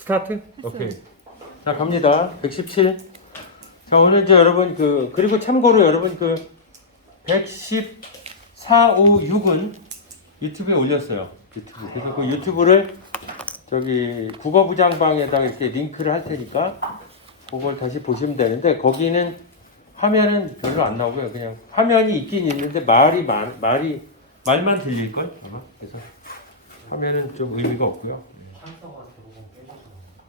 스타트? 했어요. 오케이. 자, 갑니다. 117. 자, 오늘 이제 여러분 그리고 참고로 여러분 114, 5, 6은 유튜브에 올렸어요. 유튜브. 그래서 그 유튜브를 저기 국어부장방에다가 이렇게 링크를 할 테니까 그걸 다시 보시면 되는데 거기는 화면은 별로 안 나오고요. 그냥 화면이 있긴 있는데 말만 들릴 걸 아마. 그래서 화면은 좀 의미가 없고요. 판서가 대부분 깨져서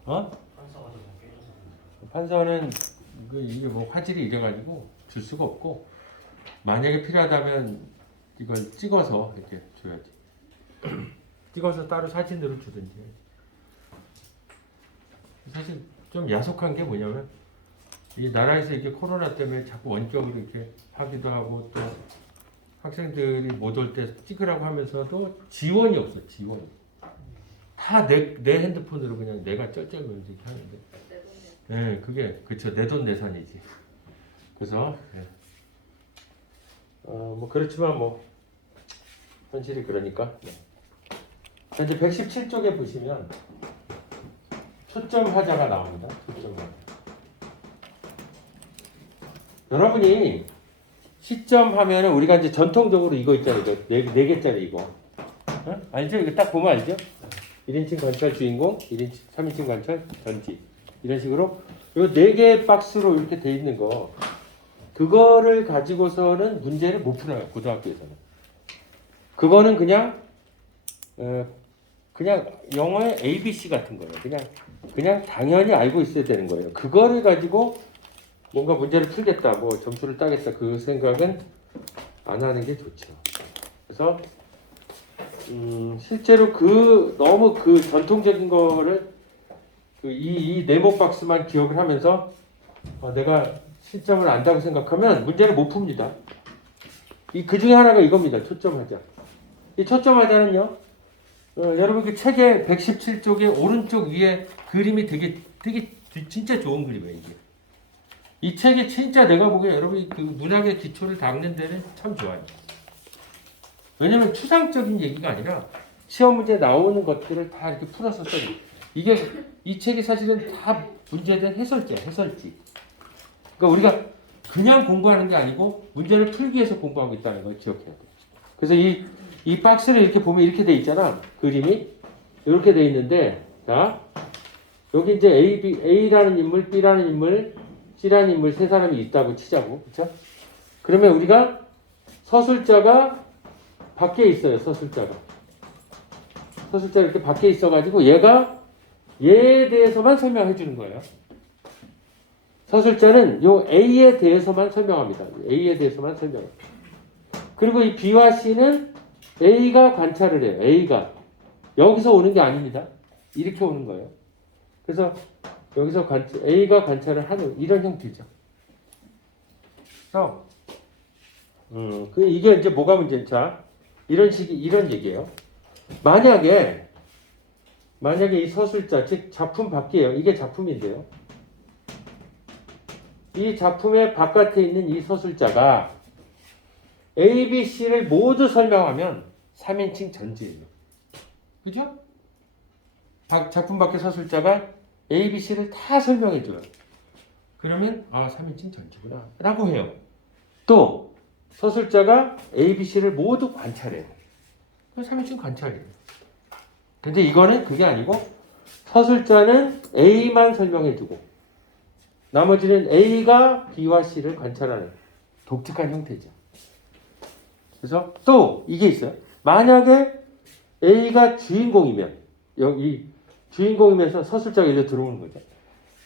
어? 판서가 대부분 깨져서 판서는 이게 뭐 화질이 이래가지고 줄 수가 없고 만약에 필요하다면 이걸 찍어서 이렇게 줘야지. 찍어서 따로 사진으로 주든지. 사실 좀 야속한 게 뭐냐면 이 나라에서 이게 코로나 때문에 자꾸 원격으로 이렇게 하기도 하고 또 학생들이 못 올 때 찍으라고 하면서도 지원이 없어. 지원이. 다 내 핸드폰으로 그냥 내가 쩔쩔거리고 이렇게 하는데. 네, 그게 그쵸 내돈내산이지. 그래서 뭐 그렇지만 뭐 현실이 그러니까. 네. 현재 117쪽에 보시면 초점 화자가 나옵니다. 초점 화자. 여러분이 시점 하면은 우리가 이제 전통적으로 이거 있잖아요. 네 개짜리 이거. 어? 알죠? 이거 딱 보면 알죠? 1인칭 관찰 주인공, 1인칭, 3인칭 관찰 전지. 이런 식으로 요 4개의 박스로 이렇게 돼 있는 거 그거를 가지고서는 문제를 못 풀어요. 고등학교에서는. 그거는 그냥 영어의 ABC 같은 거예요. 그냥 당연히 알고 있어야 되는 거예요. 그거를 가지고 뭔가 문제를 풀겠다, 뭐 점수를 따겠다 그 생각은 안 하는 게 좋죠. 그래서 실제로 너무 전통적인 거를 이 네모 박스만 기억을 하면서 내가 실점을 안다고 생각하면 문제를 못 풉니다. 그 중에 하나가 이겁니다. 초점하자. 이 초점하자는요. 여러분 그 책의 117쪽의 오른쪽 위에 그림이 되게 진짜 좋은 그림이에요. 이게. 이 책이 진짜 내가 보기에 여러분이 그 문학의 기초를 닦는 데는 참 좋아요. 왜냐면 추상적인 얘기가 아니라 시험 문제에 나오는 것들을 다 이렇게 풀어서 써요. 이 책이 사실은 다 문제된 해설지. 그러니까 우리가 그냥 공부하는 게 아니고 문제를 풀기 위해서 공부하고 있다는 걸 기억해야 돼요. 그래서 이 박스를 이렇게 보면 이렇게 돼 있잖아. 그림이 이렇게 돼 있는데, 자 여기 이제 A라는 인물, B라는 인물, C라는 인물 세 사람이 있다고 치자고, 그렇죠? 그러면 우리가 서술자가 밖에 있어요. 서술자가 이렇게 밖에 있어가지고 얘에 대해서만 설명해 주는 거예요. 서술자는 요 A에 대해서만 설명합니다. A에 대해서만 설명해요. 그리고 이 B와 C는 A가 관찰을 해요. A가 여기서 오는 게 아닙니다. 이렇게 오는 거예요. 그래서 여기서 A가 관찰을 하는 이런 형태죠. 그래서 이게 이제 뭐가 문제냐? 자, 이런 얘기예요. 만약에 이 서술자, 즉 작품 밖이에요. 이게 작품인데요. 이 작품의 바깥에 있는 이 서술자가 A, B, C를 모두 설명하면 3인칭 전지예요. 그죠? 작품 밖의 서술자가 A, B, C를 다 설명해줘요. 그러면 3인칭 전지구나 라고 해요. 또 서술자가 A, B, C를 모두 관찰해요. 그럼 3인칭 관찰이에요. 근데 이거는 그게 아니고 서술자는 A만 설명해주고 나머지는 A가 B와 C를 관찰하는 독특한 형태죠. 그래서 또 이게 있어요. 만약에 A가 주인공이면 여기 주인공이면서 서술자가 일로 들어오는 거죠.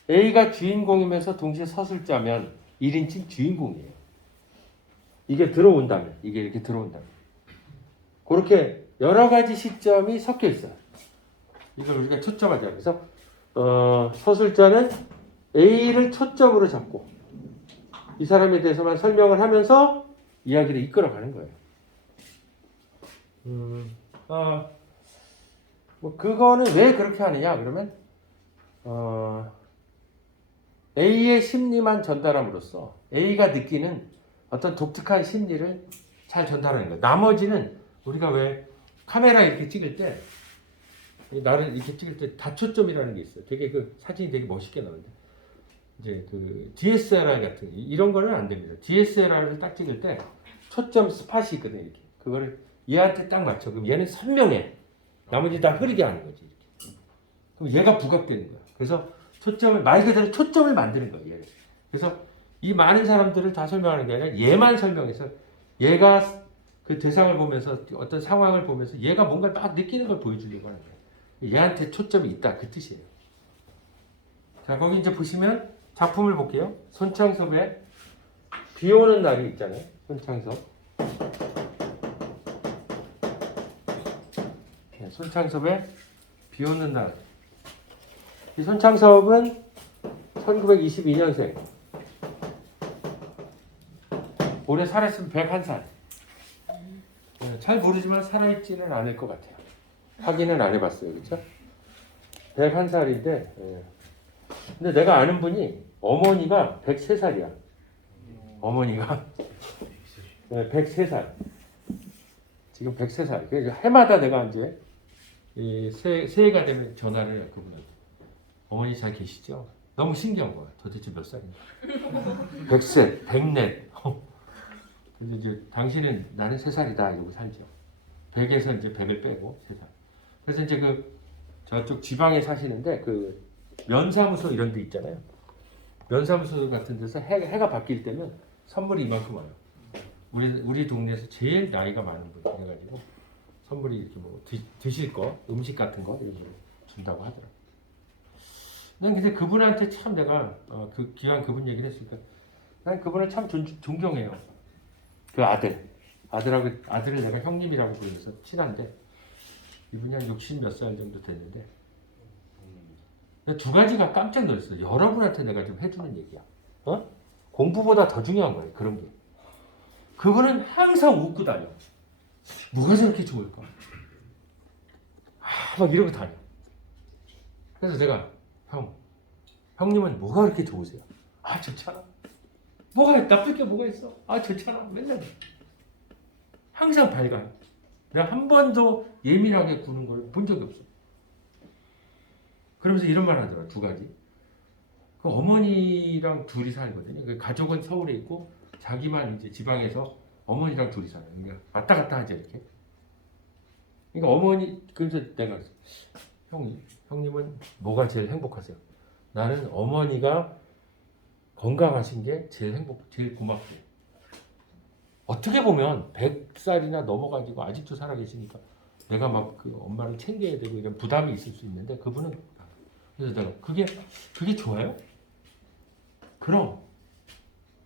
A가 주인공이면서 동시에 서술자면 1인칭 주인공이에요. 이게 들어온다면 이게 이렇게 들어온다면 그렇게 여러 가지 시점이 섞여 있어요. 이걸 우리가 초점하자. 그래서 서술자는 A를 초점으로 잡고 이 사람에 대해서만 설명을 하면서 이야기를 이끌어가는 거예요. 뭐 그거는 왜 그렇게 하느냐? 그러면 A의 심리만 전달함으로써 A가 느끼는 어떤 독특한 심리를 잘 전달하는 거예요. 나머지는 우리가 왜 카메라 이렇게 찍을 때 나를 이렇게 찍을 때 다초점이라는 게 있어요. 되게 그 사진이 되게 멋있게 나오는데 이제 그 DSLR 같은 이런 거는 안 됩니다. DSLR을 딱 찍을 때 초점 스팟이 있거든요. 이렇게 그거를 얘한테 딱 맞춰. 그럼 얘는 선명해. 나머지 다 흐리게 하는 거지. 이렇게. 그럼 얘가 부각되는 거야. 그래서 초점을 말 그대로 초점을 만드는 거예요. 얘를. 그래서 이 많은 사람들을 다 설명하는 게 아니라 얘만 설명해서 얘가 그 대상을 보면서 어떤 상황을 보면서 얘가 뭔가 딱 느끼는 걸 보여주려고 하는 거예요. 얘한테 초점이 있다 그 뜻이에요. 자 거기 이제 보시면 작품을 볼게요. 손창섭의 비 오는 날이 있잖아요. 손창섭. 네, 손창섭의 비 오는 날. 이 손창섭은 1922년생. 올해 살았으면 101살. 잘 모르지만 살아있지는 않을 것 같아요. 확인은 안 해봤어요. 그렇죠? 101살인데 근데 내가 아는 분이 어머니가 103살이야. 어머니가 103살. 지금 103살. 그래서 해마다 내가 이제 새해가 되면 전화를 해요. 그분한테. 어머니 잘 계시죠? 너무 신기한 거야. 도대체 몇 살인가? 100세, 104. 그래서 이제 당신은 나는 3살이다 이러고 살죠. 100에서 이제 100을 빼고 3살. 그래서 이제 그 저쪽 지방에 사시는데 그 면사무소 이런 데 있잖아요. 면사무소 같은 데서 해가 바뀔 때면 선물이 이만큼 와요. 우리 동네에서 제일 나이가 많은 분 그래가지고 선물이 이렇게 뭐 드실 거, 음식 같은 거 이런 거 준다고 하더라고요. 난 근데 그분한테 참 내가 그 기왕 그분 얘기를 했으니까 난 그분을 참 존경해요. 그 아들을 내가 형님이라고 부르면서 친한데 이분이 한 60 몇 살 정도 됐는데 두 가지가 깜짝 놀랐어요. 여러분한테 내가 좀 해주는 얘기야. 공부보다 더 중요한 거예요. 그런 게. 그분은 항상 웃고 다녀. 뭐가 저렇게 좋을까? 막 이러고 다녀. 그래서 제가 형님은 뭐가 그렇게 좋으세요? 좋잖아. 뭐가 나쁠 게 뭐가 있어? 좋잖아. 맨날 항상 밝아요. 내가 한 번도 예민하게 구는 걸 본 적이 없어. 그러면서 이런 말 하더라고요. 두 가지. 그 어머니랑 둘이 살거든요. 그 가족은 서울에 있고 자기만 이제 지방에서 어머니랑 둘이 살아요. 그러니까 왔다 갔다 하죠 이렇게. 그러니까 어머니 그래서 내가 형님은 뭐가 제일 행복하세요? 나는 어머니가 건강하신 게 제일 고맙고. 어떻게 보면 100살이나 넘어가지고 아직도 살아계시니까 내가 막 그 엄마를 챙겨야 되고 이런 부담이 있을 수 있는데 그분은 그래서 내가 그게 좋아요? 그럼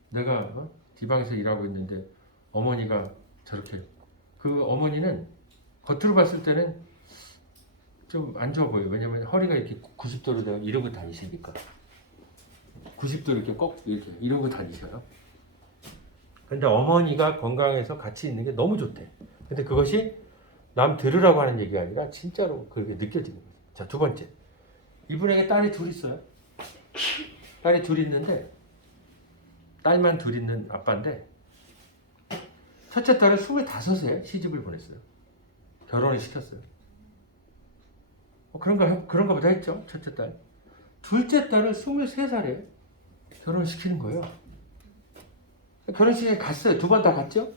내가 지방에서 일하고 있는데 어머니가 저렇게 그 어머니는 겉으로 봤을 때는 좀 안 좋아 보여요. 왜냐면 허리가 이렇게 90도로 되면 이러고 다니시니까 90도 이렇게 이렇게 이러고 다니셔요. 근데 어머니가 건강해서 같이 있는 게 너무 좋대. 근데 그것이 남 들으라고 하는 얘기가 아니라 진짜로 그렇게 느껴지는 거예요. 자, 두 번째. 이분에게 딸이 둘 있어요. 딸이 둘 있는데 딸만 둘 있는 아빠인데 첫째 딸은 25세 시집을 보냈어요. 결혼을 시켰어요. 그런가 보다 했죠. 첫째 딸. 둘째 딸은 23살에 결혼시키는 거예요. 결혼식에 갔어요. 두 번 다 갔죠.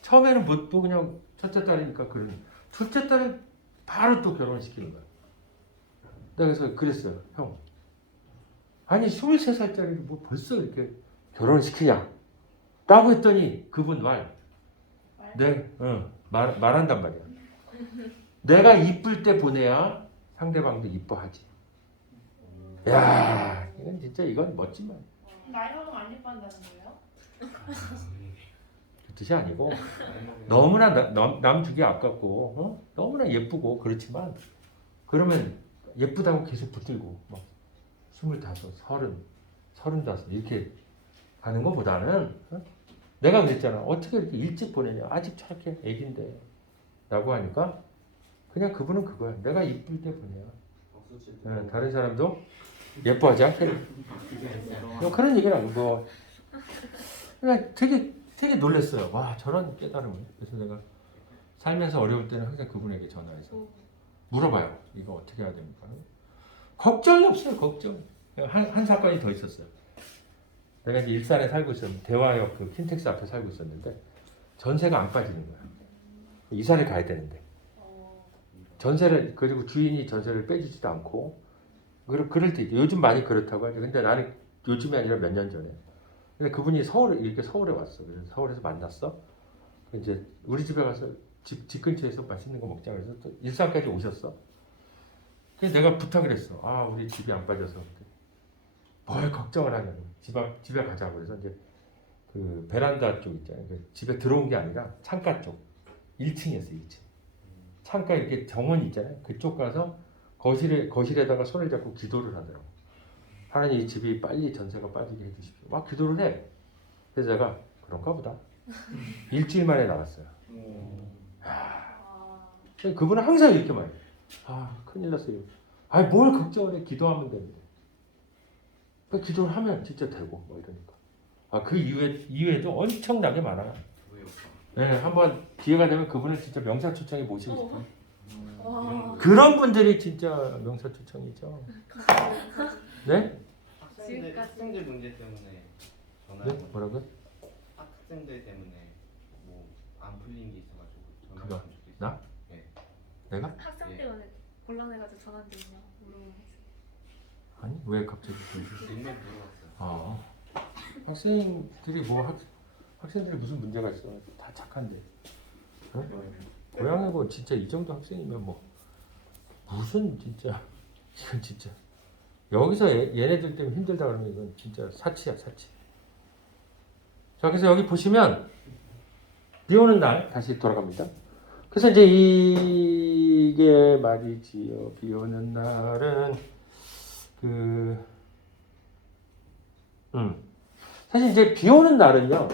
처음에는 못 보고 그냥 첫째 딸이니까 그러는. 둘째 딸은 바로 또 결혼시키는 거예요. 그래서 그랬어요. 형. 아니 23살짜리 뭐 벌써 이렇게 결혼시키냐. 라고 했더니 그분 말한단 말이야. 내가 이쁠 때 보내야 상대방도 이뻐하지. 야, 이건 멋진 말. 나이 먹으면 안 예뻐한다는 거예요? 그 뜻이 아니고 너무나 남 주기 아깝고 너무나 예쁘고 그렇지만 그러면 예쁘다고 계속 붙들고 막 25, 30, 35 이렇게 가는 것보다는 내가 그랬잖아. 어떻게 이렇게 일찍 보내냐. 아직 저렇게 애긴데 라고 하니까 그냥 그분은 그거야. 내가 이쁠 때 보내야 다른 사람도 예뻐하지 않겠네. 그런 얘기는 아니고 그냥 되게 놀랐어요. 와 저런 깨달음을. 그래서 내가 살면서 어려울 때는 항상 그분에게 전화해서 물어봐요. 이거 어떻게 해야 됩니까? 걱정이 없어요. 걱정. 한 사건이 더 있었어요. 내가 이제 일산에 살고 있었는데 대화역 그 킨텍스 앞에 살고 있었는데 전세가 안 빠지는 거야. 이사를 가야 되는데 전세를 그리고 주인이 전세를 빼주지도 않고 그럴 때 요즘 많이 그렇다고 하죠. 근데 나는 요즘이 아니라 몇 년 전에. 근데 그분이 서울에 왔어. 그래서 서울에서 만났어. 이제 우리 집에 가서 집 근처에서 맛있는 거 먹자 그래서 또 일산까지 오셨어. 그래서 내가 부탁을 했어. 아 우리 집이 안 빠져서 뭘 걱정을 하냐고. 집에 가자고 그래서 이제 그 베란다 쪽 있잖아요. 그 집에 들어온 게 아니라 창가 쪽 1층이었어 1층. 창가 이렇게 정원 있잖아요. 그쪽 가서 거실에다가 손을 잡고 기도를 하더라고. 하나님 이 집이 빨리 전세가 빠지게 해주십시오. 막 기도를 해. 그래서 제가 그런가 보다. 일주일 만에 나갔어요. 그분은 항상 이렇게 말해요. 아 큰일 났어요. 아 뭘 걱정을 해. 기도하면 되는데. 그 기도를 하면 진짜 되고 뭐 이러니까. 아 그 이후에도 엄청나게 많아요. 네, 한번 기회가 되면 그분을 진짜 명사초청에 모시고 싶어요. 와. 그런 분들이 진짜 명사초청이죠. 네? 학생들 문제 때문에 전화. 네? 뭐라고요? 학생들 때문에 뭐 안 풀린 게 있어가지고 전화 그거, 좀 주겠어요. 나? 네. 내가? 학생 예. 때문에 곤란해가지고 전화드리냐 물어보면서. 아니 왜 갑자기? 뒷면 물어봤어요. 아 학생들이 학생들이 무슨 문제가 있어? 다 착한데. 응? 고향에 뭐 진짜 이 정도 학생이면 뭐 무슨 진짜 이건 진짜 여기서 얘네들 때문에 힘들다 그러면 이건 진짜 사치야 사치. 자 그래서 여기 보시면 비 오는 날 다시 돌아갑니다. 그래서 이제 이게 말이지요. 비 오는 날은 사실 이제 비 오는 날은요.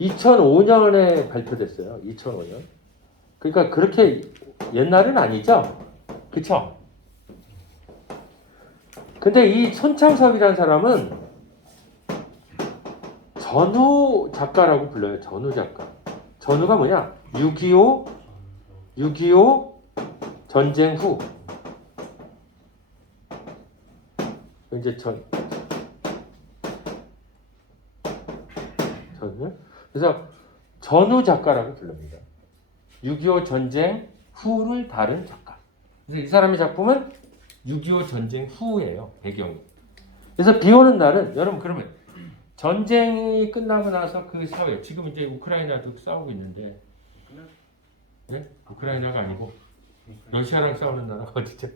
2005년에 발표됐어요. 2005년. 그러니까 그렇게 옛날은 아니죠. 그쵸? 근데 이 손창섭이라는 사람은 전후 작가라고 불러요. 전후 작가. 전후가 뭐냐? 6.25 전쟁 후. 이제 그래서 전후 작가라고 부릅니다. 6.25 전쟁 후를 다룬 작가. 그래서 이 사람의 작품은 6.25 전쟁 후예요. 배경이. 그래서 비 오는 날은 여러분 그러면 전쟁이 끝나고 나서 그 사회 지금 이제 우크라이나도 싸우고 있는데 네? 우크라이나가 아니고 러시아랑 싸우는 나라가 어디죠?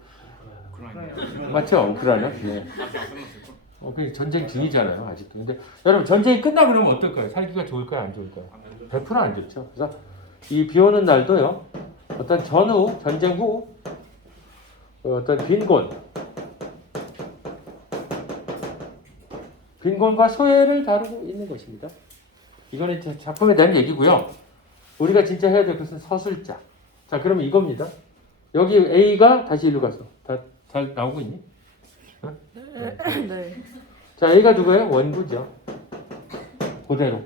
맞죠? 우크라이나? 네. 그 전쟁 중이잖아요, 아직도. 근데 여러분 전쟁이 끝나고 그러면 어떨까요? 살기가 좋을까요, 안 좋을까요? 100%안 좋죠. 그래서 이 비 오는 날도요. 어떤 전후, 전쟁 후 어떤 빈곤과 소외를 다루고 있는 것입니다. 이거는 작품에 대한 얘기고요. 우리가 진짜 해야 될 것은 서술자. 자, 그러면 이겁니다. 여기 A가 다시 일로 가서 잘 나오고 있니? 어? 네. 자, A가 누구예요? 원구죠. 그대로.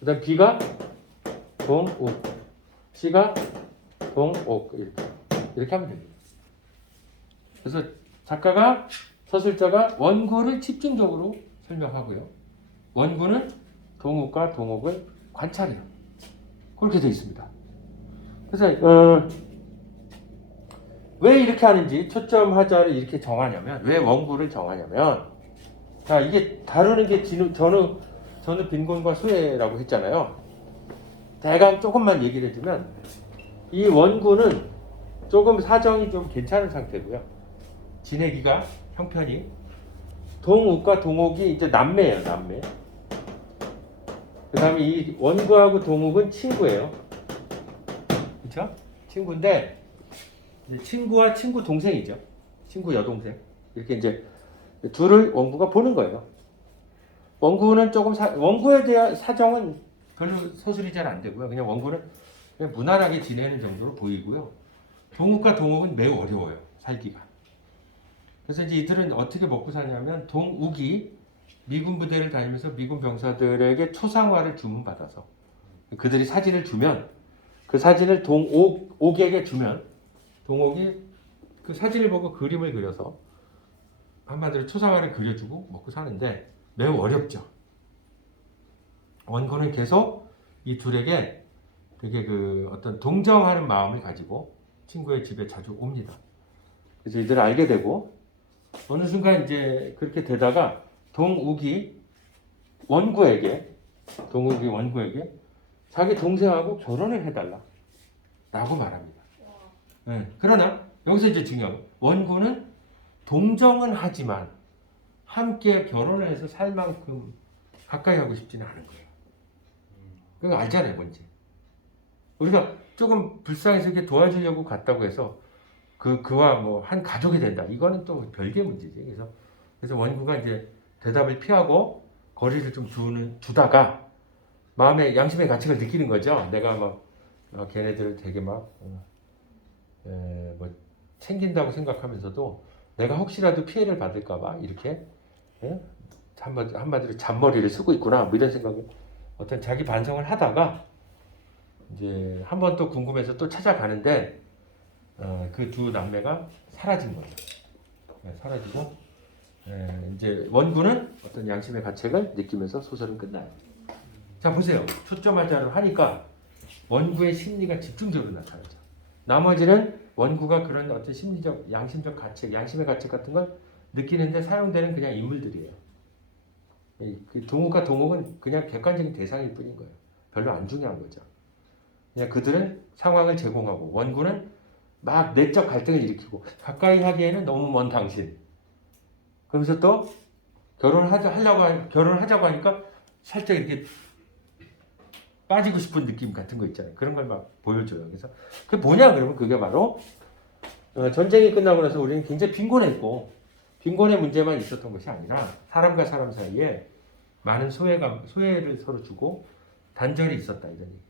그다음 B가 동욱, C가 동옥 이렇게 하면 됩니다. 그래서 작가가 서술자가 원구를 집중적으로 설명하고요. 원구는 동욱과 동옥을 관찰해요. 그렇게 되어 있습니다. 그래서 왜 이렇게 하는지 초점 하자를 이렇게 정하냐면 왜 원구를 정하냐면 자 이게 다루는 게 전후 빈곤과 소외라고 했잖아요. 대강 조금만 얘기를 해주면 이 원구는 조금 사정이 좀 괜찮은 상태고요. 지내기가 형편이 동욱과 동옥이 이제 남매예요. 남매. 그 다음에 이 원구하고 동욱은 친구예요. 그렇죠? 친구인데 친구와 친구 동생이죠. 친구 여동생. 이렇게 이제 둘을 원구가 보는 거예요. 원구는 조금 원구에 대한 사정은 별로 서술이 잘 안 되고요. 그냥 원구는 그냥 무난하게 지내는 정도로 보이고요. 동욱과 동욱은 매우 어려워요. 살기가. 그래서 이제 이들은 어떻게 먹고 사냐면 동욱이 미군 부대를 다니면서 미군 병사들에게 초상화를 주문받아서 그들이 사진을 주면 그 사진을 동옥에게 주면 동옥이 그 사진을 보고 그림을 그려서 한마디로 초상화를 그려주고 먹고 사는데 매우 어렵죠. 원고는 계속 이 둘에게 되게 그 어떤 동정하는 마음을 가지고 친구의 집에 자주 옵니다. 그래서 이들을 알게 되고 어느 순간 이제 그렇게 되다가 동욱이 원고에게 자기 동생하고 결혼을 해달라 라고 말합니다. 네. 그러나 여기서 이제 중요한 거 원고는 동정은 하지만 함께 결혼을 해서 살 만큼 가까이 하고 싶지는 않은 거예요. 그거 알잖아요, 뭔지. 우리가 조금 불쌍해서 이렇게 도와주려고 갔다고 해서 그와 뭐 한 가족이 된다. 이거는 또 별개의 문제지. 그래서 원구가 이제 대답을 피하고 거리를 좀 두다가 마음의 양심의 가책을 느끼는 거죠. 내가 막 걔네들을 되게 막 뭐 챙긴다고 생각하면서도 내가 혹시라도 피해를 받을까봐 이렇게 한마디로 잔머리를 쓰고 있구나. 뭐 이런 생각을 어떤 자기 반성을 하다가 이제 한 번 또 궁금해서 또 찾아가는데 그 두 남매가 사라진 거죠. 사라지고 이제 원구는 어떤 양심의 가책을 느끼면서 소설은 끝나요. 자 보세요. 초점하자로 하니까 원구의 심리가 집중적으로 나타나죠. 나머지는 원구가 그런 어떤 심리적, 양심적 가책, 양심의 가책 같은 걸 느끼는데 사용되는 그냥 인물들이에요. 그 동욱과 동욱은 그냥 객관적인 대상일 뿐인 거예요. 별로 안 중요한 거죠. 그냥 그들은 상황을 제공하고 원구는 막 내적 갈등을 일으키고 가까이 하기에는 너무 먼 당신. 그러면서 또 결혼하자고 하니까 살짝 이렇게 빠지고 싶은 느낌 같은 거 있잖아요. 그런 걸 막 보여줘요. 그래서 그게 뭐냐 그러면 그게 바로 전쟁이 끝나고 나서 우리는 굉장히 빈곤했고 빈곤의 문제만 있었던 것이 아니라 사람과 사람 사이에 많은 소외를 서로 주고 단절이 있었다 이런 얘기.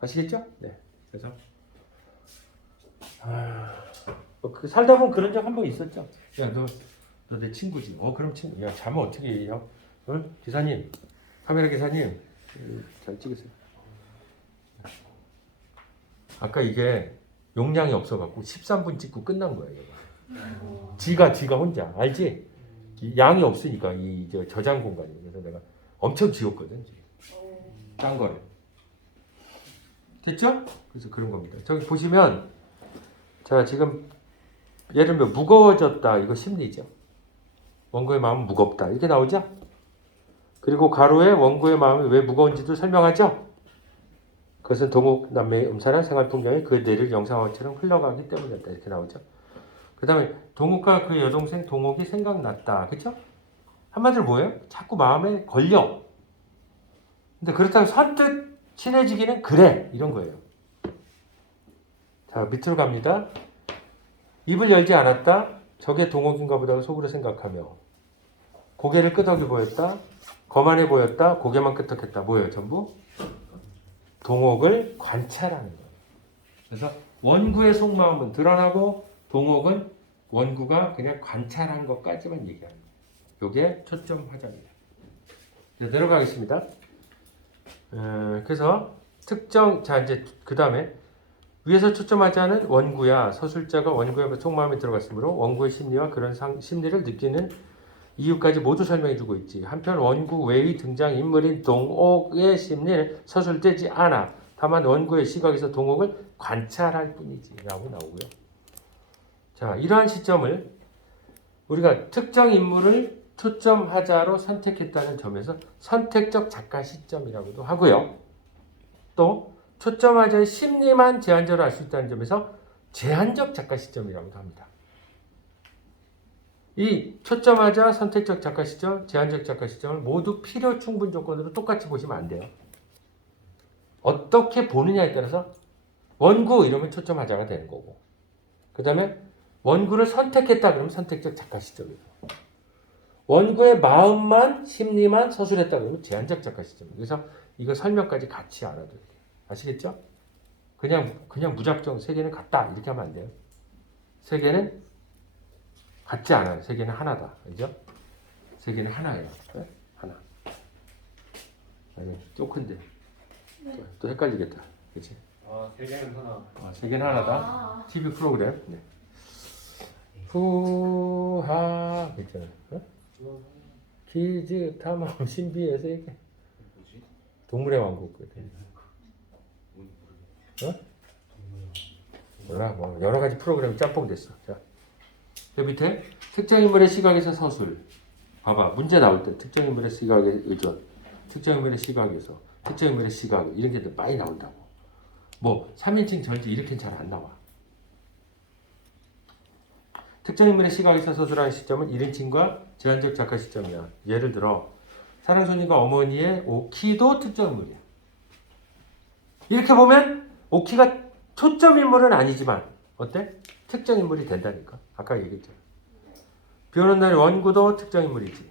아시겠죠? 네. 그래서 살다 보면 그런 적 한 번 있었죠. 야, 너 내 친구지. 그럼 친구. 야, 자면 어떻게 해요? 기사님, 카메라 기사님, 잘 찍으세요. 아까 이게 용량이 없어갖고 13분 찍고 끝난 거예요. 지가 혼자 알지? 양이 없으니까 이 저장 공간이. 그래서 내가 엄청 지웠거든. 딴 거를. 됐죠? 그래서 그런 겁니다. 저기 보시면 자 지금 예를 들면 무거워졌다 이거 심리죠. 원고의 마음은 무겁다 이렇게 나오죠. 그리고 가로에 원고의 마음이 왜 무거운지도 설명하죠. 그것은 동욱 남매의 음산한 생활 풍경이 그 뇌를 영상화처럼 흘러가기 때문이었다 이렇게 나오죠. 그 다음에 동욱과 그 여동생 동욱이 생각났다. 그렇죠? 한마디로 뭐예요? 자꾸 마음에 걸려. 근데 그렇다고 선뜻 친해지기는 그래 이런 거예요. 자 밑으로 갑니다. 입을 열지 않았다. 저게 동욱인가 보다 속으로 생각하며 고개를 끄덕여 보였다. 거만해 보였다. 고개만 끄덕했다. 뭐예요? 전부 동욱을 관찰하는 거예요. 그래서 원구의 속마음은 드러나고 동욱은 원구가 그냥 관찰한 것까지만 얘기하는 거예요. 이게 초점 화자입니다. 네, 내려가겠습니다. 그래서 자 이제 그 다음에 위에서 초점하자는 원구야 서술자가 원구의 속마음에 들어갔으므로 원구의 심리와 그런 심리를 느끼는 이유까지 모두 설명해주고 있지. 한편 원구 외의 등장인물인 동옥의 심리는 서술되지 않아. 다만 원구의 시각에서 동옥을 관찰할 뿐이지 라고 나오고요. 자 이러한 시점을 우리가 특정 인물을 초점하자로 선택했다는 점에서 선택적 작가 시점이라고도 하고요. 또 초점하자의 심리만 제한적으로 알 수 있다는 점에서 제한적 작가 시점이라고도 합니다. 이 초점하자, 선택적 작가 시점, 제한적 작가 시점을 모두 필요 충분 조건으로 똑같이 보시면 안 돼요. 어떻게 보느냐에 따라서 원구 이러면 초점하자가 되는 거고 그 다음에 원구를 선택했다 그러면 선택적 작가 시점이고 원구의 마음만 심리만 서술했다 그러면 제한적 작가 시점이에요. 그래서 이거 설명까지 같이 알아둬야 돼요. 아시겠죠? 그냥 무작정 세 개는 같다 이렇게 하면 안 돼요. 세 개는 같지 않아요. 세 개는 하나다. 그죠? 세 개는 하나예요. 네? 하나. 아니, 또 큰데. 또 헷갈리겠다. 그치? 세 개는 하나. 세 개는 하나다. 아, TV 프로그램. 네. 후하 있잖아. 어? 키즈 탐험 신비의 세계. 뭐지? 동물의 왕국. 어? 몰라. 뭐 여러 가지 프로그램이 짬뽕 됐어. 자, 그 밑에 특정 인물의 시각에서 서술. 봐봐. 문제 나올 때 특정 인물의 시각에 의존, 특정 인물의 시각에서, 특정 인물의 시각 이런 게 많이 나온다고. 뭐 3인칭 전지 이렇게는 잘 안 나와. 특정 인물의 시각에서 서술하는 시점은 1인칭과 제한적 작가 시점이야. 예를 들어 사랑손님과 어머니의 오키도 특정 인물이야. 이렇게 보면 오키가 초점 인물은 아니지만 어때? 특정 인물이 된다니까. 아까 얘기했잖아. 비 오는 날의 원구도 특정 인물이지.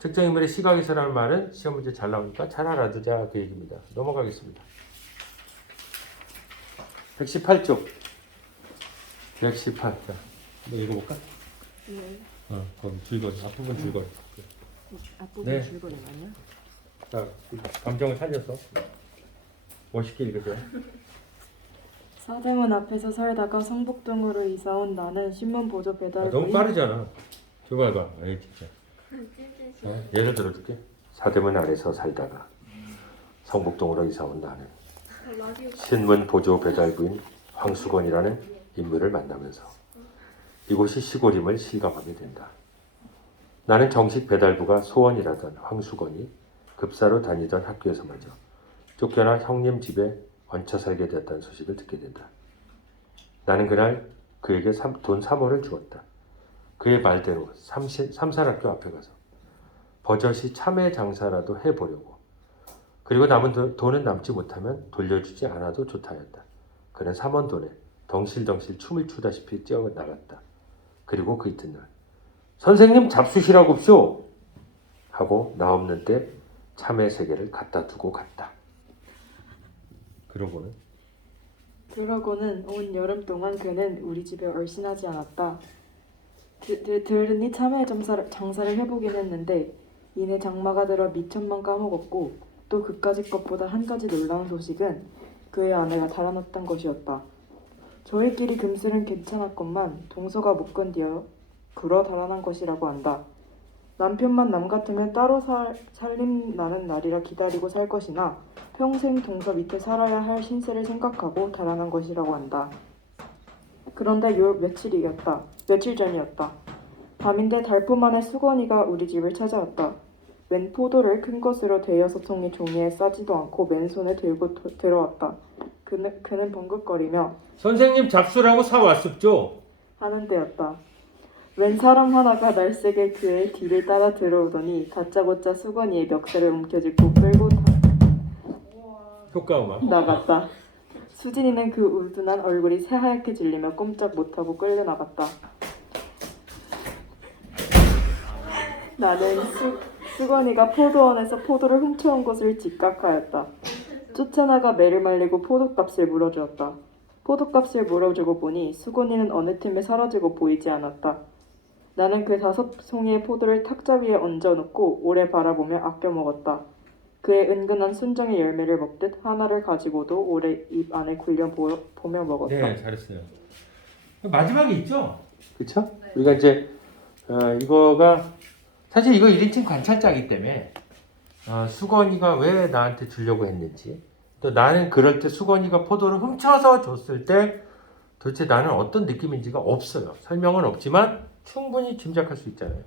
특정 인물의 시각에서라는 말은 시험 문제 잘 나오니까 잘 알아두자 그 얘기입니다. 넘어가겠습니다. 118쪽. 118. 자, 너 읽어볼까? 네. 거기 줄거리. 앞부분 줄거리. 앞부분 네. 줄거리만요. 자, 감정을 살려서 멋있게 읽으세요. 서대문 앞에서 살다가 성북동으로 이사온 나는 신문 보조 아, 배달 너무 빠르잖아. 저거 해봐. 에이 진짜. 예를 들어줄게. 사대문 아래서 살다가 성북동으로 이사온 나는 라디오 신문 보조 배달부인 황수건이라는 인물을 만나면서 이곳이 시골임을 실감하게 된다. 나는 정식 배달부가 소원이라던 황수건이 급사로 다니던 학교에서마저 쫓겨나 형님 집에 얹혀 살게 되었다는 소식을 듣게 된다. 나는 그날 그에게 돈 3원을 주었다. 그의 말대로 삼산학교 앞에 가서 버젓이 참외 장사라도 해보려고. 그리고 남은 돈은 남지 못하면 돌려주지 않아도 좋다 하였다. 그는 3원 돈에 덩실덩실 춤을 추다시피 뛰어나갔다. 그리고 그 이튿날 선생님 잡수시라고쇼 하고 나 없는 때 참외 3개를 갖다 두고 갔다. 그러고는 온 여름 동안 그는 우리 집에 얼씬하지 않았다. 들으니 참외 장사를 해보긴 했는데 이내 장마가 들어 미천만 까먹었고 또 그까짓 것보다 한 가지 놀라운 소식은 그의 아내가 달아났던 것이었다. 저희끼리 금슬은 괜찮았건만 동서가 못 건디어 굴어 달아난 것이라고 한다. 남편만 남 같으면 따로 살림 나는 날이라 기다리고 살 것이나 평생 동서 밑에 살아야 할 신세를 생각하고 달아난 것이라고 한다. 그런데 며칠 전이었다. 밤인데 달품 안에 수건이가 우리 집을 찾아왔다. 웬 포도를 큰 것으로 대여섯 통의 종이에 싸지도 않고 맨손에 들고 들어왔다. 그는 벙긋거리며 선생님 잡수라고 사왔었죠? 하는 때였다. 웬 사람 하나가 날쌔게 그의 뒤를 따라 들어오더니 다짜고짜 수건이의 멱살을 움켜쥐고 끌고 효과음악. 나갔다. 수진이는 그 우둔한 얼굴이 새하얗게 질리며 꼼짝 못하고 끌려나갔다. 나는 수건이가 포도원에서 포도를 훔쳐온 것을 직각하였다. 쫓아나가 매를 말리고 포도값을 물어주었다. 포도값을 물어주고 보니 수건이는 어느 틈에 사라지고 보이지 않았다. 나는 그 5송이의 포도를 탁자 위에 얹어놓고 오래 바라보며 아껴 먹었다. 그의 은근한 순정의 열매를 먹듯 하나를 가지고도 오래 입 안에 굴려 보며 먹었다. 네, 잘했어요. 마지막에 있죠? 그쵸? 네. 우리가 이제 이거가 사실 이거 1인칭 관찰자이기 때문에 수건이가 왜 나한테 주려고 했는지 또 나는 그럴 때 수건이가 포도를 훔쳐서 줬을 때 도대체 나는 어떤 느낌인지가 없어요. 설명은 없지만 충분히 짐작할 수 있잖아요.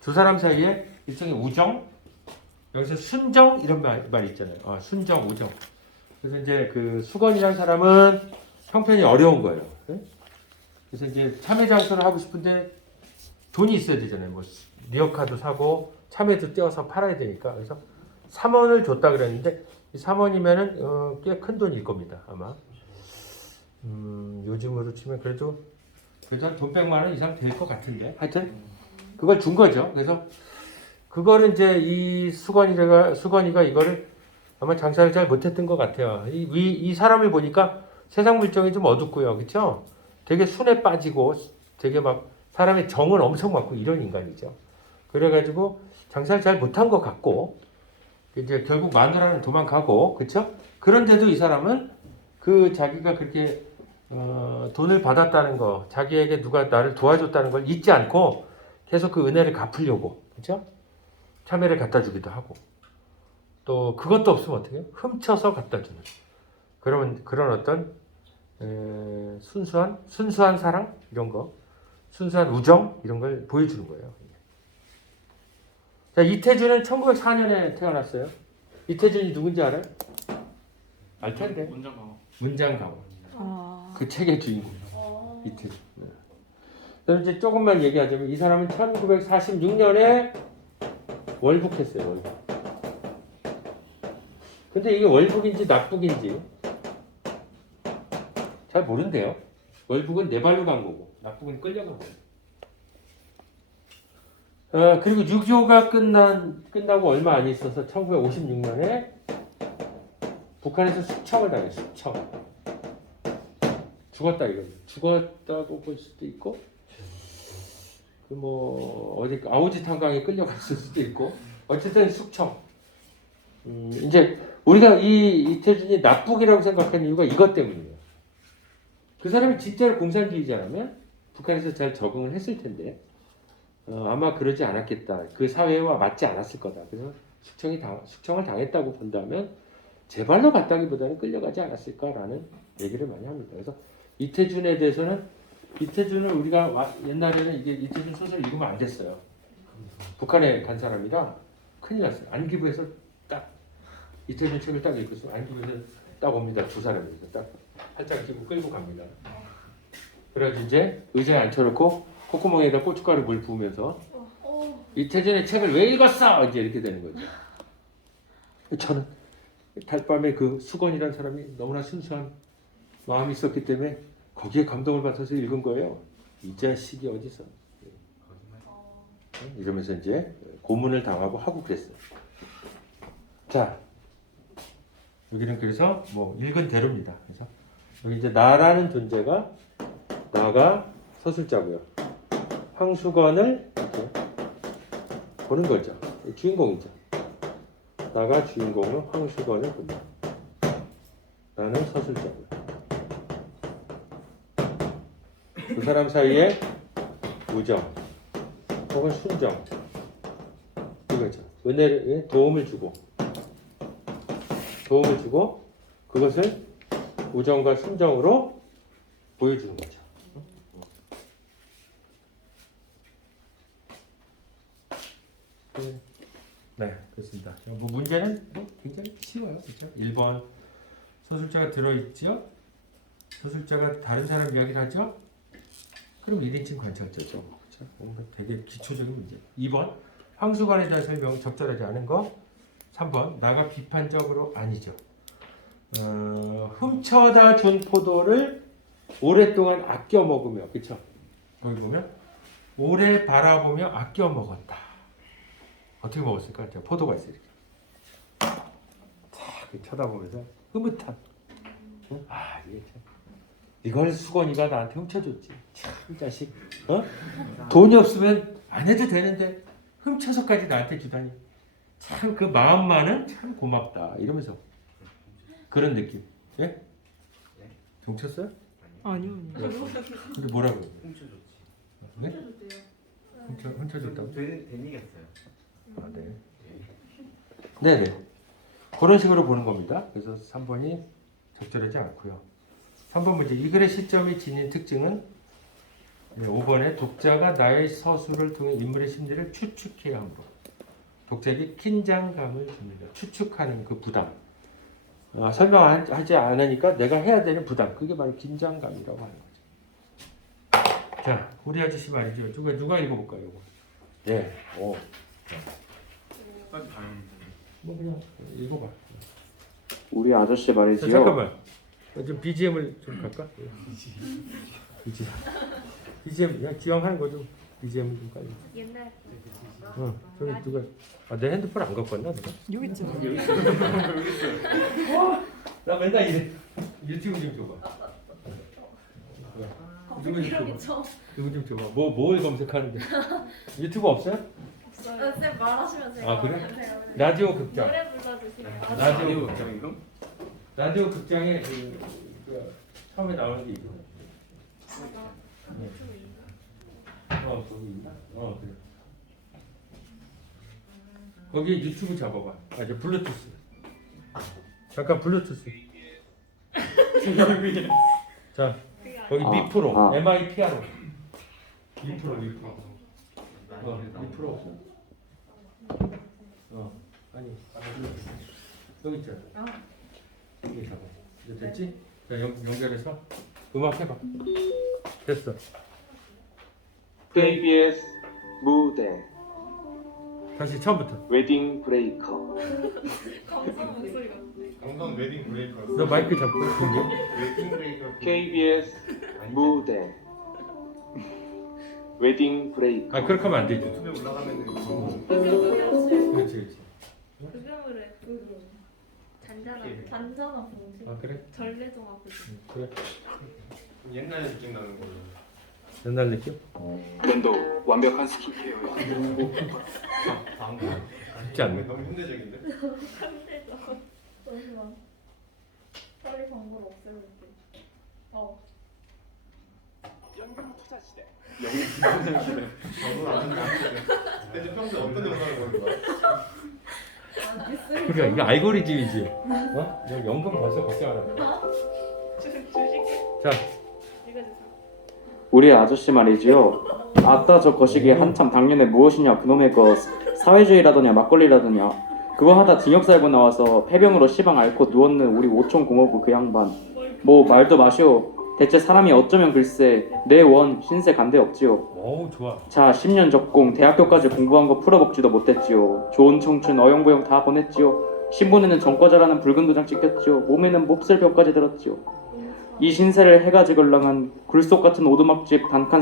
두 사람 사이에 일종의 우정, 여기서 순정 이런 말 있잖아요. 순정, 우정. 그래서 이제 그 수건이라는 사람은 형편이 어려운 거예요. 그래서 이제 참외 장사를 하고 싶은데 돈이 있어야 되잖아요. 뭐 리어카도 사고 참외도 떼어서 팔아야 되니까. 그래서 3원을 줬다 그랬는데 이 3원이면은 꽤 큰 돈일 겁니다. 아마. 요즘으로 치면 그래도 한 돈 100만 원 이상 될 것 같은데. 하여튼 그걸 준 거죠. 그래서 그거를 이제 이 수건이가 이거를 아마 장사를 잘 못했던 것 같아요. 이 사람을 보니까 세상 물정이 좀 어둡고요. 그렇죠? 되게 순에 빠지고 되게 막 사람의 정은 엄청 많고 이런 인간이죠. 그래가지고 장사를 잘 못한 것 같고 이제 결국 마누라는 도망가고, 그쵸? 그런데도 이 사람은 그 자기가 그렇게 돈을 받았다는 거, 자기에게 누가 나를 도와줬다는 걸 잊지 않고 계속 그 은혜를 갚으려고, 그쵸? 참외를 갖다 주기도 하고, 또 그것도 없으면 어떻게 해요? 훔쳐서 갖다 주는 그런 어떤 순수한 사랑 이런 거, 순수한 우정 이런 걸 보여주는 거예요. 자, 이태준은 1904년에 태어났어요. 이태준이 누군지 알아요? 알 텐데. 문장강원. 아, 그 책의 주인공. 이태준. 네. 그럼 이제 조금만 얘기하자면 이 사람은 1946년에 월북했어요. 월북. 근데 이게 월북인지 납북인지 잘 모른대요. 월북은 네 발로 간 거고 납북은 끌려간 거예요. 그리고 6.25가 끝나고 얼마 안 있어서 1956년에 북한에서 숙청을 당해요. 숙청. 죽었다 이거. 죽었다고 볼 수도 있고, 그 뭐 어디 아오지 탄광에 끌려갔을 수도 있고, 어쨌든 숙청. 이제 우리가 이태준이 납북이라고 생각하는 이유가 이것 때문이에요. 그 사람이 진짜로 공산주의자라면 북한에서 잘 적응을 했을 텐데. 아마 그러지 않았겠다. 그 사회와 맞지 않았을 거다. 그래서 숙청을 당했다고 본다면 제 발로 갔다기보다는 끌려가지 않았을까라는 얘기를 많이 합니다. 그래서 이태준에 대해서는 이태준을 우리가 옛날에는 이게 이태준 소설 읽으면 안 됐어요. 북한에 간 사람이라 큰일 났어요. 안기부에서 딱 이태준 책을 딱 읽었어요. 안기부에서 딱 옵니다. 두 사람이서 딱 팔짱 끼고 끌고 갑니다. 그래가지고 이제 의자에 앉혀놓고 콧구멍에다 고춧가루 물 부으면서 이태준의 책을 왜 읽었어? 이제 이렇게 되는 거죠. 저는 달밤에 그 수건이라는 사람이 너무나 순수한 마음이 있었기 때문에 거기에 감동을 받아서 읽은 거예요. 이 자식이 어디서? 이러면서 이제 고문을 당하고 하고 그랬어요. 자, 여기는 그래서 뭐 읽은 대로입니다. 그래서 여기 이제 나라는 존재가 나가 서술자고요. 황수건을 이렇게 보는 거죠. 주인공이죠. 나가 주인공은 황수건을 본다. 나는 서술자고요. 두 사람 사이에 우정 혹은 순정 이거죠. 은혜를 도움을 주고 그것을 우정과 순정으로 보여주는 거죠. 네, 그렇습니다. 뭐 문제는 뭐 굉장히 쉬워요, 그렇죠? 1번 서술자가 들어있죠. 서술자가 다른 사람 이야기를 하죠. 그럼 1인칭 관찰자죠. 그렇죠? 뭔가 되게 기초적인 문제. 2번 황수관에 대한 설명 적절하지 않은 거. 3번 나가 비판적으로 아니죠. 훔쳐다 준 포도를 오랫동안 아껴 먹으며, 그렇죠? 거기 보면 오래 바라보며 아껴 먹었다. 어떻게 먹었을까? 포도가 있어요. 이렇게 탁 쳐다보면서 흐뭇한. 아, 이게 참. 이걸 수건이가 나한테 훔쳐줬지. 참 자식. 돈이 없으면 안 해도 되는데 훔쳐서까지 나한테 주다니. 참 그 마음만은 참 고맙다. 이러면서 그런 느낌. 예? 훔쳤어요? 아니요. 근데 뭐라고? 훔쳐줬지. 네? 훔쳐줬다고? 괜히 이겼어요. 아, 네. 네네. 그런 식으로 보는 겁니다. 그래서 3번이 적절하지 않고요. 3번 문제. 이 글의 시점이 지닌 특징은 5번에 독자가 나의 서술을 통해 인물의 심리를 추측해야 함으로 독자에게 긴장감을 줍니다. 추측하는 그 부담. 설명하지 않으니까 내가 해야 되는 부담. 그게 바로 긴장감이라고 하는 거죠. 자, 우리 아저씨 말이죠. 누가 읽어볼까요? 이거? 네. 오. 끝까지 가는 뭐 그냥 읽어봐. 우리 아저씨 자, 말이지요. 잠깐만. 좀 BGM을 좀 갈까? BGM 그냥 기왕 하는 거 좀 BGM 좀 깔려. 옛날 저기 누가 내 핸드폰 안 갖고 왔나? 내가? 여기 있죠. 나 맨날 이래. 유튜브 좀 줘봐. 이거 좀 줘봐. 뭘 검색하는데? 유튜브 없어요? 쌤 말하시면 제가 아, 그래? 검색을 라디오 극장. 노래 불러 라디오 극장이요? 라디오 극장에 처음에 나오는 게 이거예요. 거기 있나? 그래. 거기 유튜브 잡아봐. 이제 블루투스. 잠깐 블루투스. 자, 거기 미프로, MIPRO. 미프로. 미프로. 아니. 여기 있잖아. 여기 잡아. 이제 됐지? 자, 연결해서 음악 해봐. 됐어. KBS 무대 다시 처음부터. 웨딩 브레이커 감성 목소리가. 강성 웨딩 브레이커. 너 마이크 잡고 공개. 웨딩 브레이커. KBS 무대 웨딩 브레이커 아, 그렇게 하면 안 되지. 유튜브에 올라가면은 광고. 그렇지. 그거를 해. 잔잔한 봉지. 아, 그래? 전래동화 봉지. 그래. 옛날 느낌 나는 걸로. 옛날 느낌? 면도 완벽한 스킨케어 광고. 쉽지 않네. 너무 현대적인데? 한대죠. 잠시만. 빨리 광고를 없애볼게. 연금 투자 시대 저도 안 하는데. 근데 평소에 어떤 영상을 보는 거야? 그러니까 이게 알고리즘이지. 어? 너 연금 벌써 걱정하라. 주식. 자, 이거 주세요. 우리 아저씨 말이지요. 아따 저 거시기 한참 당년에 무엇이냐 그놈의 거 사회주의라더냐 막걸리라더냐 그거 하다 징역 살고 나와서 폐병으로 시방 앓고 누웠는 우리 오촌 고모부 그 양반 뭐 말도 마시오. 대체 사람이 어쩌면 글쎄 내 원 신세 간대 없지요. 어우 좋아. 자 10년 적공 대학교까지 공부한 거 풀어먹지도 못했지요. 좋은 청춘 어영부영 다 보냈지요. 신분에는 전과자라는 붉은 도장 찍혔지요. 몸에는 몹쓸 벽까지 들었지요. 이 신세를 해가 지걸랑한 굴속 같은 오두막집 단칸